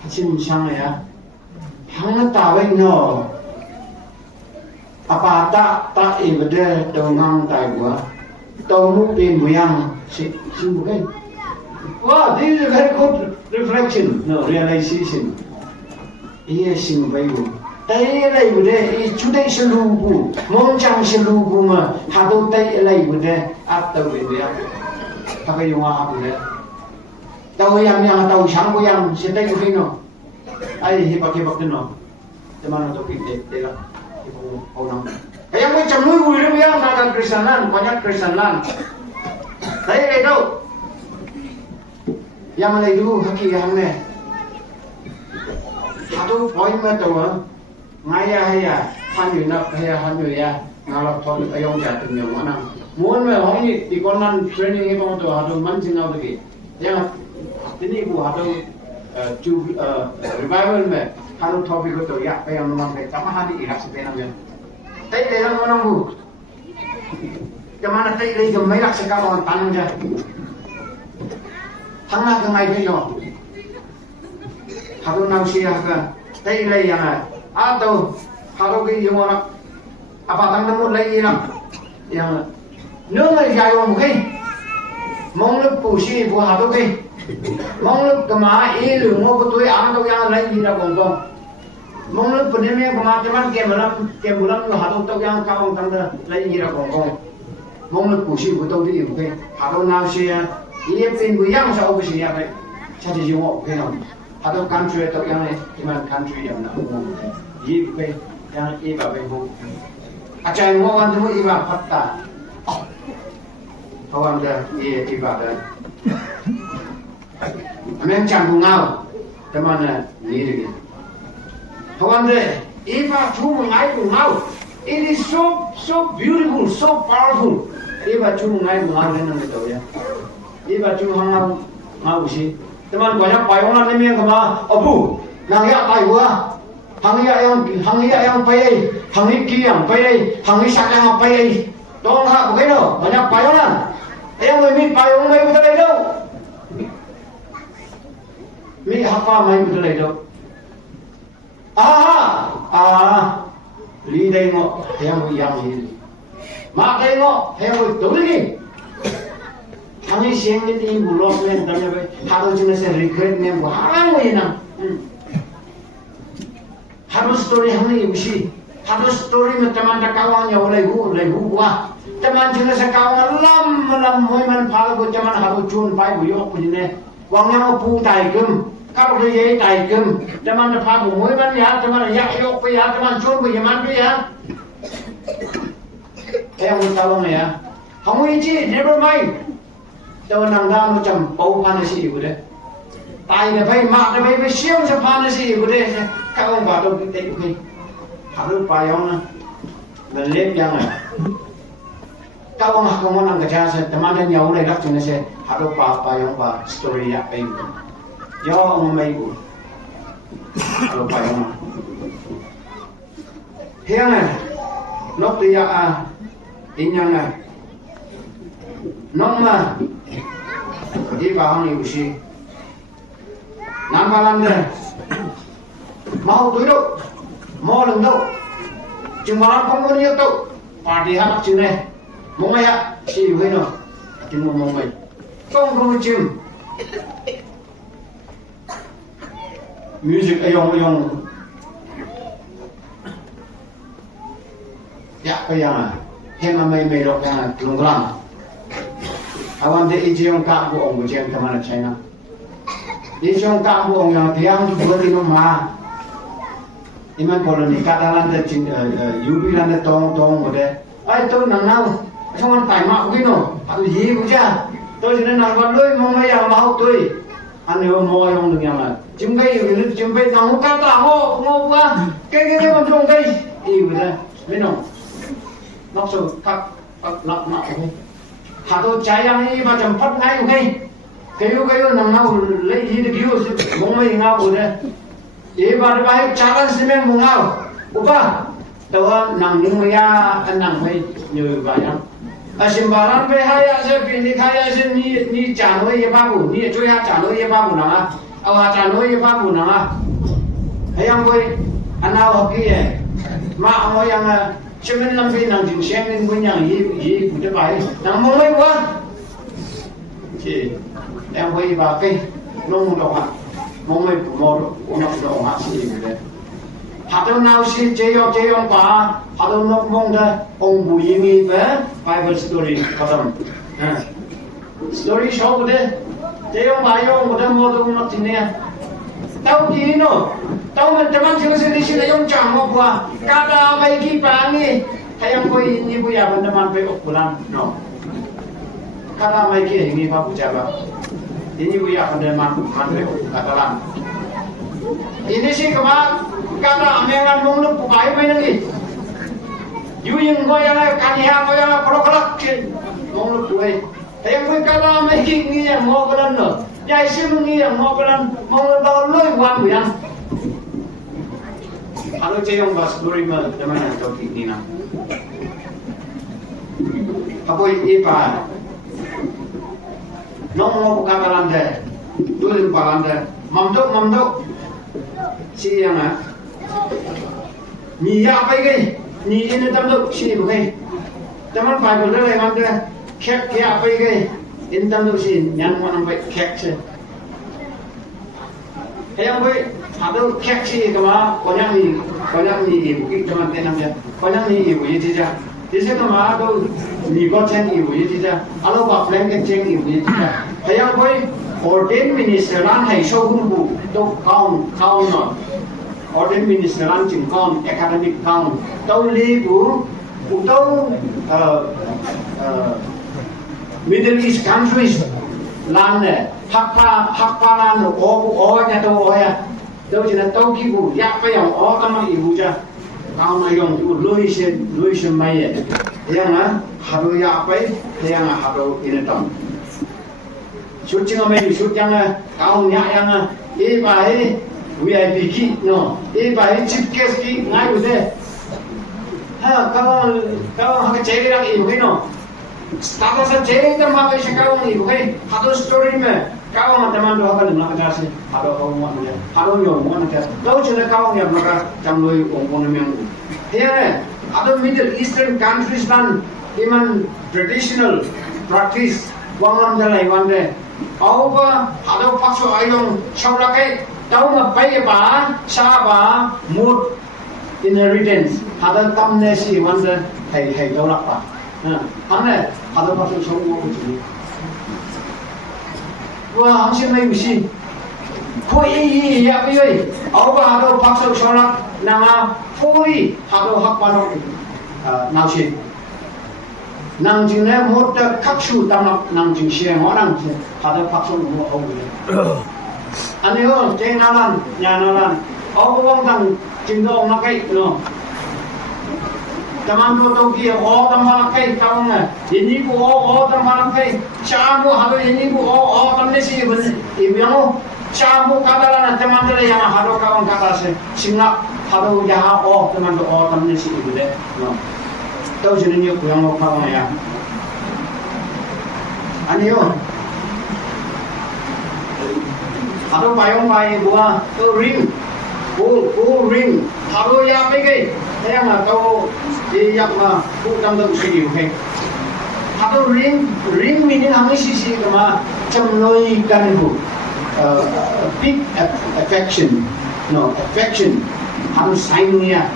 hasin sang ya hang ta wei no apa ta ibede dongang tai gua tàu mục tiền muyang xin bukan. Wow, this is a very good reflection, no realization. Iya sing bayu. Tay lay bude, chudai selubu, monjang selubu ma, hadu tay lay bude, atau bude. Pakai yung apa bude? Tahu yang tahu sangko yang sedai kufino. Ay hipak no. Teman atau kita telah ibu orang. Kaya mo chamui gulung yang naga Kristianan, banyak Kristianan. Saya ledo. Yang ledo haki yang ne. Satu poin mata ngaya haya hanyu nak haya hanyu ya ngalap thon ayong jatuh yang mana. Mohon me hongi di konan training itu tu hadu mancing out lagi. Yang ini bu hadu revival me hadu topik itu ya ayong memang sama hadi irak sebenang ya. Tay lấy lăng nông hù, cái mà nó tay lấy cái mấy lắc sẽ cao bằng tan chưa? Thằng nào cái ngày bây giờ, hadu nào xia cái tay lấy yang à, đâu hadu cái gì mà nó, apa thằng nó muốn lấy gì nào, yang nước này dài một cái, mong lúc bù xì bù hadu cái, mong lúc cái mà ý lường mua cái túi ám đâu yang lấy gì nào còn mong lúc bữa nay kemarin kem bulan lo hatu tau yang kau tanda lagi kira kongkong mong lúc busi betul di ibu ke hatu nau sia iya pin bu yang sa obusi ya ke jadi jiwo ke nam hatu country tau yang iman country yang nak umum ibu ke yang iba ke bu acai mo kan tu iba fatta kawan dah iya iba dah amen campur ngau teman ni lagi Hawande, Eva Chumungai Mungau. It is so beautiful, so powerful. Eva Chumungai Mungau dengan itu ya. Eva Chumungau mau sih. Teman banyak payungan ini yang kema abu. Nang ya payua. Hang ya yang payai, hang iki yang payai, hang isak yang payai. Tong hak begitu, banyak payungan. Yang mi payung mai betul itu. Mi apa mai betul itu. Lý đây ngọ theo một dạng gì mà đây ngọ theo một tối đi thằng ấy xem cái tin của lọt lên tao như vậy hai đứa chúng sẽ regret nên của hai người nào hai đứa story không này gì hai đứa story mà teman ta kawan nhau lấy gu quá teman chúng sẽ kawan lắm mỗi mình phá của teman hai đứa chun phải của yok như này quăng nhau pu tài cơm kalau dia jadi tajam, teman dapat bumui man ya, teman ya yok ya, teman cun bagaimana ya? Yang bertolong ya, kamu ini never mind. đâu nằm ra nó chầm bầu phan là gì của đấy tay này phải mạ này phải siêu cho phan là gì của đấy các ông vào đâu cái tên khi hạt nước bài ông nè là lép giang này các ông học không có năng cái cha sẽ tầm ăn nhau này lắc chúng nó sẽ hạt nước bài ông và story ạ em do ông mày của hạt nước bài ông hiang này nó tùy in nhau này nong mà đi vào hang nhiều gì nam ba lan đây mau túi đâu mau lần đâu chừng mà không có nhiều đâu party hát chừng này mong mày ạ xí với nó chừng mong mày không có chừng music ayong ya cái yang hem mà mày đọc yang lung lam awan de ijong ka bu ong jem tamana China ijong ka bu ong yang tiang tu beri no ma iman koloni katalan de chin yubi lan de tong mode ai to nang nau chong tai ma wi no atu yi bu ja to jin na ban loi mo ma ya ma hok tui an yo mo yong ding yang la chim gai yu chim bai nang ka ta ho wa cái con chong gai i bu da mi no nó so các nặng hà tôi trái ăn đi mà chầm phát ngay cái nằm nào lấy gì để cứu mong mấy ngao rồi đấy vậy bà nó bay trái ăn xem mong ngao upa tao nằm những người ăn nằm hay như vậy à xem bà ăn về hay à xem phim đi hay à xem ni trả nói gì ba bù ni chơi ha trả nói gì ba bù nào à trả nói gì ba bù nào hay không vậy anh nào học kia mà ông nói rằng cho nên làm gì nàng chỉnh xem nên với nhà gì cũng được bài nàng mong mấy quá chị em quay vào cây nông đậu hạt mong mấy của mò của nó đậu hạt gì vậy hạt đâu nào xí chế ông bà hạt đâu nó mong ra ông bùi nghi về Bible story có tầm story show của đấy chế ông bà ông của nó mò đâu nó thì nè tao gì nó tao mình teman sini sini yang canggung gua kata baiki pangi hayang koi ini buya teman pe okulan no kata baiki ini pa bujaba ini buya teman pe okatalan ini sih kema kata amengan monglu pukai mai nangi yu yang gua yang kanya gua yang krokolak monglu pukai hayang koi kata baiki ini yang ngokalan no ya sim ini yang ngokalan monglu bawa loi wan buyang Halo ceyong bas story mo naman ang topic nina. Apoy ipa. Nong mo kakalande. Tulin palande. Mamdok. Si yang ni ya pai gai. Ni ini tamdok si bu gai. Taman Bible le mamde. Kek ya pai gai. In tamdok si nyan mo nang pai kek se. Hayang boy hado kek si kama konyang ni ibu ki teman tenam ya konyang ni ibu ye tija dise kama do ni go chen ibu ye tija alo ba plan ke chen ibu ye tija hayang boy ordained minister lan hai so hum bu do count no ordained minister lan ching count academic count do li bu do Middle East countries lan ne hakpa lan o nya to o ya đâu chỉ là tàu kí bù yak phải ông ó cái mà ibu cha cao mà dùng tu lôi xem mai vậy thế à haru yak phải thế à haru in trong suốt chừng mấy suốt yang cao nhã yang bài VIP kí no bài chip case kí ngay rồi đấy ha cao cái chế cái ibu cái no status chế cái mà cái cao ibu cái haru story mà kau orang teman doa kan nak kerja sih, ada kau muat ni, ada yang muat nak kerja. Tahu cina kau ni mereka camloi orang yang, here ada Middle Eastern countries dan iman traditional practice wangan jalan wande. Apa ada paksa ayong saulakai tahu ngapai ba, siapa mood inheritance ada tamne si wande hai tahu nak apa. Ane ada paksa saulakai tu. Wah, hasil mai misi. Kau ya pilih. Aku ada paksa solat nama fully ada hak panu nausin. nàng chừng này một khắc sưu tam lập nàng chừng xe ngõ nàng chừng họ đã phát sinh một ông vậy anh hiểu chơi nào làm nhà nào làm ông có thằng chừng đó ông nó cái nó teman tu kia oh teman kai kau na ini bu oh teman kai camu hado ini bu oh tamne si ben ibiano camu kata la teman tu yang hado kawan kata se singa hado ya oh teman tu oh tamne si ibule no tahu jadi ni aku yang mau kawan ya ani yo hado payung pai gua tu ring ring hado ya pergi yang kau đi dọc mà cũng trong từng sự điều khiển hạt đâu riêng mình hàng cái gì mà trong nơi căn hộ big affection hàng sign nha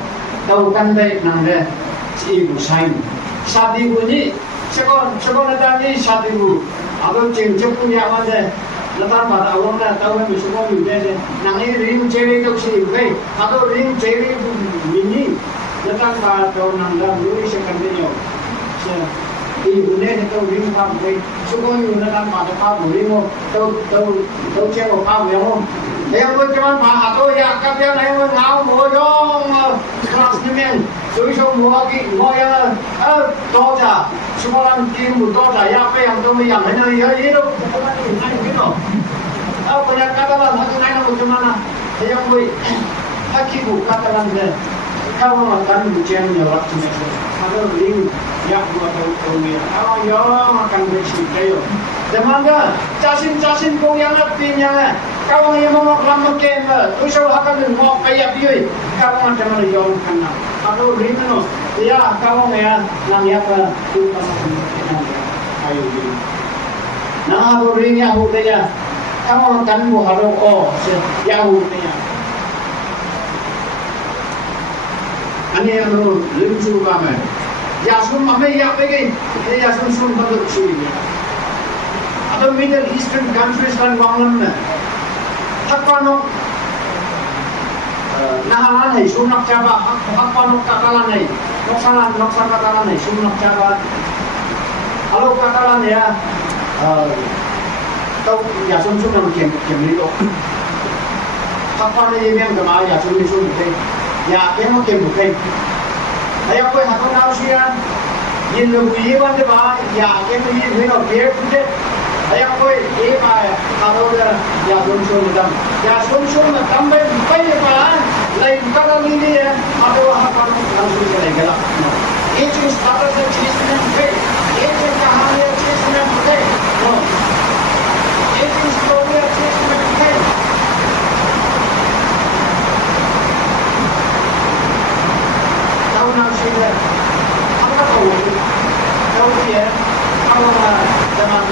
đâu căn đây nằm đây chỉ của sign sát đi của nhỉ sẽ có người ta đi sát đi của hạt đâu chừng chấp cũng nhà mà đây là ta bảo là ông là tao mới xuống có nhiều đây nàng ấy riêng chơi đi đâu gì vậy hạt đâu riêng chơi đi mình nhỉ datang pada orang dalam diri sekandinya. Ibu ni itu ring pam ni, sukun ibu datang pada pam ring mo, tahu cewek pam yang mo. Yang pun cuma pam atau ya kapian yang mo ngau mo jong kelas ni men, tu isu mo lagi mo yang doja, semua orang tim doja ya apa yang tu yang mana ya itu bukan itu gitu. Banyak kata lah, macam mana macam mana, yang mo hakiku kata lah ni. Kalau makan bucian nyawa cuma kalau ring ya buat tahu ni kalau ya makan bersih kayo demanda casin kong yang pin yang kalau yang mau kelam ken tu so akan mau kayak bioi kalau macam mana yang kena kalau ring no ya kalau ya nang ya apa tu ayo ring nah kalau ring ya hu dia kalau makan bu haro oh ya hu dia anh em luôn lính chú ba mẹ nhà xuống mà mấy nhà cái nhà xuống không được suy nghĩ ở Middle Eastern countries kan vang lắm nè thắc quan nó nahalan này xuống nóc cha ba thắc quan nó katalan này nóc sang katalan này xuống nóc cha ba alo katalan này tao nhà xuống nằm kiểm lý độ thắc quan này em cái mà nhà xuống cái ya yang mau kembali ke, ayah kau hatu nau sian, yin lu biji bande ba, ya kembali ini no biar punya, ayah kau ini ba, kalau dah ya sumsum dam, tambah banyak ba, lain kalau ini ya, ada hatu langsung selesai gelap. Itu starter cerita ke, itu kahani cerita ke, itu story cerita ke. Nào xin là không có tù đâu kia không mà zaman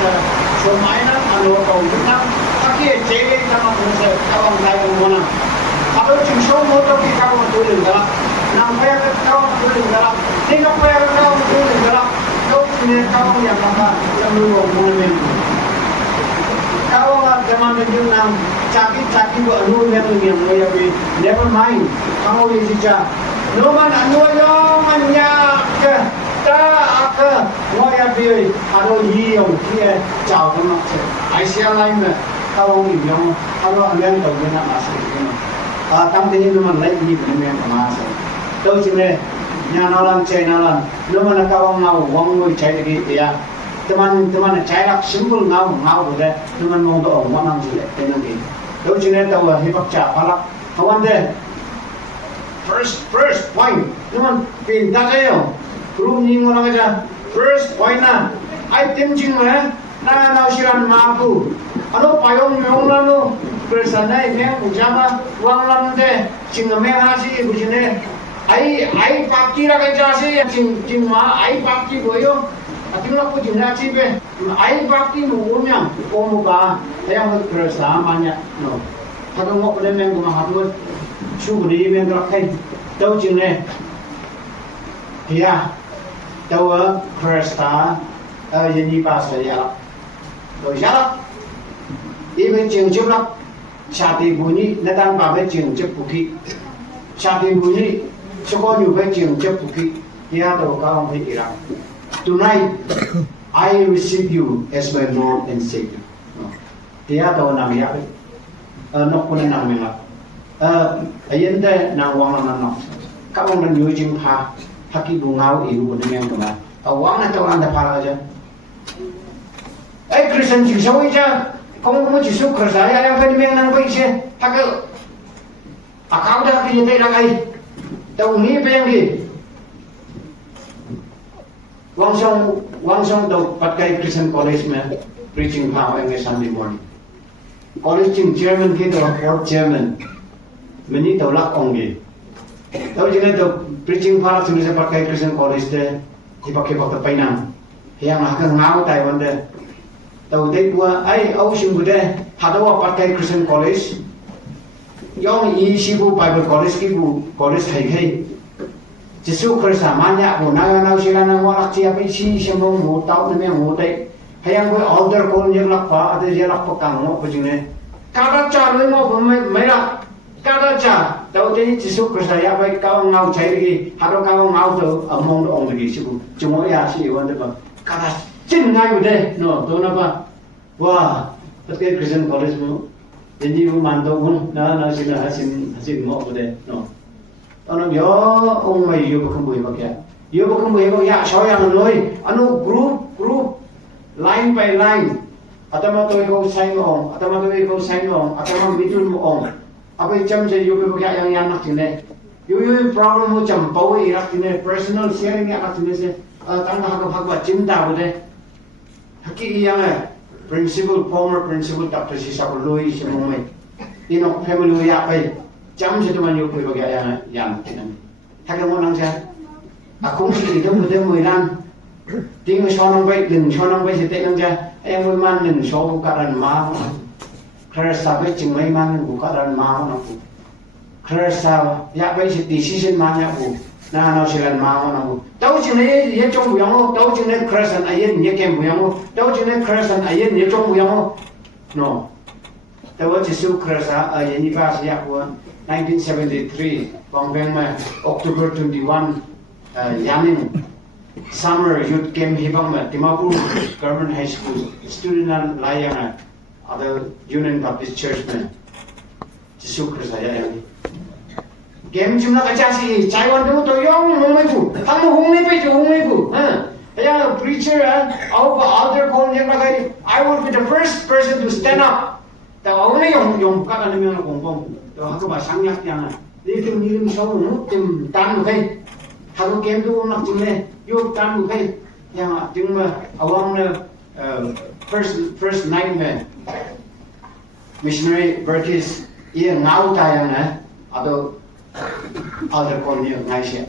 số máy nó mà lúa tù Việt Nam các kia chế lên cho nó cũng sẽ các ông đại bộ nào kalau chừng số một đâu kia các ông tôi đừng đó nằm phe các ông tôi đừng đó nên các phe các ông tôi đừng đó đâu nên các ông yang apa yang lúa mulai mình các ông zaman itu nam caki buat lúa yang lebih never mind kamu di sini no man anu yo man ya ke ta ke ngoya bi aro yi yo kia chào nó sẽ ai xia lại mà tao nghĩ nhau aro anh em tàu bên nam asli cái tâm thế nó man lấy gì bên em mà sẽ đâu chứ này nhà nó làm chơi nó làm nó mà các ngau vong người chơi cái ya teman chơi lắc simple ngau rồi đấy teman mau đồ mà làm gì đấy cái nó gì đâu chứ này tao hi bắp chả phalak kawan deh first point teman pintar aja belum nyinggung aja first point na ai tim jing mana na nausiran mampu ano payung meong lalu bersana ini ujama uang lam deh jing meong hasi bujine ai pakki rakai jasi jing ma ai pakki boyo ating aku jing hasi be ai pakki muumnya omuka yang bersamanya no kalau ngok boleh meong mahadun chú đi bên đó khay đâu chừng này thì đâu ở Krista ở dân đi ba sẽ ra rồi ra đi bên trường chụp lắm xa thì bùi nhỉ nó đang vào bên trường chụp bùi kì xa thì bùi nhỉ cho con nhiều bên trường chụp bùi kì thì đâu có ông thấy gì đâu tonight I receive you as my Lord and Savior. Dia tahu nama ya. Nok pun nama mela. Ayen deh nang wang nang nok. Kau orang nyujung ha, haki bungau ibu dengan kemana. Wang na tahu anda pala aja. Kristen jisu aja. Kamu jisu kerja ya yang kau yang nang kau isi. Haki. Akau dah kerja tak lagi. Tahu ni apa yang di? Wang song tahu pakai Christian college में preaching power enggak Sunday morning. College in German kita report German. Meni tahu lak onggi. Tahu jangan tahu preaching power sebenarnya pakai Christian college deh dipakai painang. Yang akan ngau Taiwan deh. Tahu deh gua, au sungguh deh. Ada pakai Christian college. Yang isi bu Bible college kibu college hai. Jisu kerja banyak bu, nang sila nang walak siapa isi semua mu tahu ni yang mu deh. Yang gue order kau ni lak pa, ada je lak pekang mu apa jenis. Kada cara mu merah, kada cara. Tahu jadi jisu kerja ya baik kau ngau cai lagi, harus kau ngau tu among ong lagi sibu. Cuma ya si iwan tu apa. Kada cin ngai deh, no, tu apa? Wah, pakai Christian college mu. Jadi bu mantu pun, sila hasil mu apa deh, no. Ano yo ông mày yo bukan boleh pakai. Yo bukan boleh pakai ya saya yang loi. Anu group line by line. Atau mau tu ikut sign on, atau mau tu ikut sign on, atau mau midul mu on. Apa jam je yo pakai yang nak sini. Yo problem mu jam bawa irak sini personal sharing irak sini se. Tangga hak hak cinta boleh. Hakiki yang former principal Dr. Sisaku loi semua mai. Ini family ya apa? Jam satu mana aku bagi yang ini. Thằng em muốn nói sao? Cũng chỉ thêm một thêm 15. Tiếng số năm bay đừng số năm bay sẽ tệ lắm cha. Em mới man đừng số của cả đàn má. Khởi sao bay chừng mấy man của cả đàn má nó. Khởi sao ya bay sẽ decision man ya của. Nó sẽ đàn má nó. Đâu chừng này hiện trong buồng không? Đâu chừng này khởi sao ai hiện nhẹ kem buồng không? Đâu chừng này khởi sao ai hiện nhẹ trong buồng không? No. Đâu chỉ số khởi sao ở những cái gì của 1973, October 21, Yamin Summer Youth Camp Hibang Dimapur Government High School, student layang other Union Baptist Church में जिसुकर saya yang game cuma kerja sih, Taiwan tu yong hong bu, kamu hong pe tu hong bu, ya preacher other call yang lagi, I will be the first person to stand up. Tahu ni yang bukan ada yang ngomong. Tahu aku bahasa Inggris yang ni tu sâu mu tim tan bukai. Aku game tu nak cile, yo tan bukai. Yang cuma awang first night me missionary British ia ngau tayang atau other call ni ngai sia.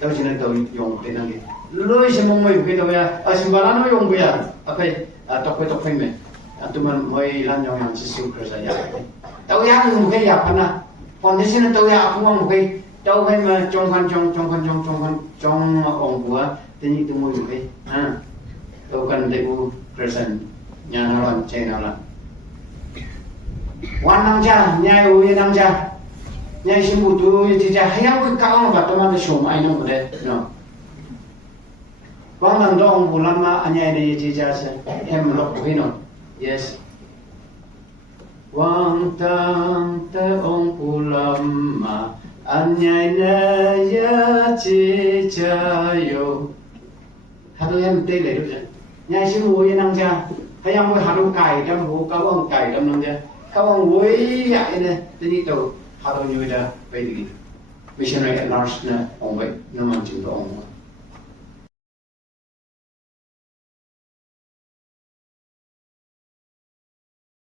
Tahu cina tahu yang tenang ni. Loi semua mai bukai tahu ya. Sembarang no yang buaya. Apa topik me. Atau mai lan yang Yesus kerja ya. Tahu yang mungkin ya pernah. Kondisi tahu ya aku mungkin tahu kan cong orang gua, ini tu mungkin. Tahu kan debu kerja nyanalan channel. Wan nang ja, nyai uye nang ja. Nyai simbu tu itu ja. Hayang ku kau batu mana semua ini boleh. No. Wang nang dong bulan ma anyai ni itu ja se. Lok hino. Yes. Wang tang te ong ulama anyai na ya cicayo. Hadu yang tele tu. Nyai si woi nang ja. Hayang woi hadu kai dam hu kau ong kai dam nang ja. Kau ong woi ya ini tadi tu hadu nyui dah pergi. Missionary at large na ong woi naman cinta ong.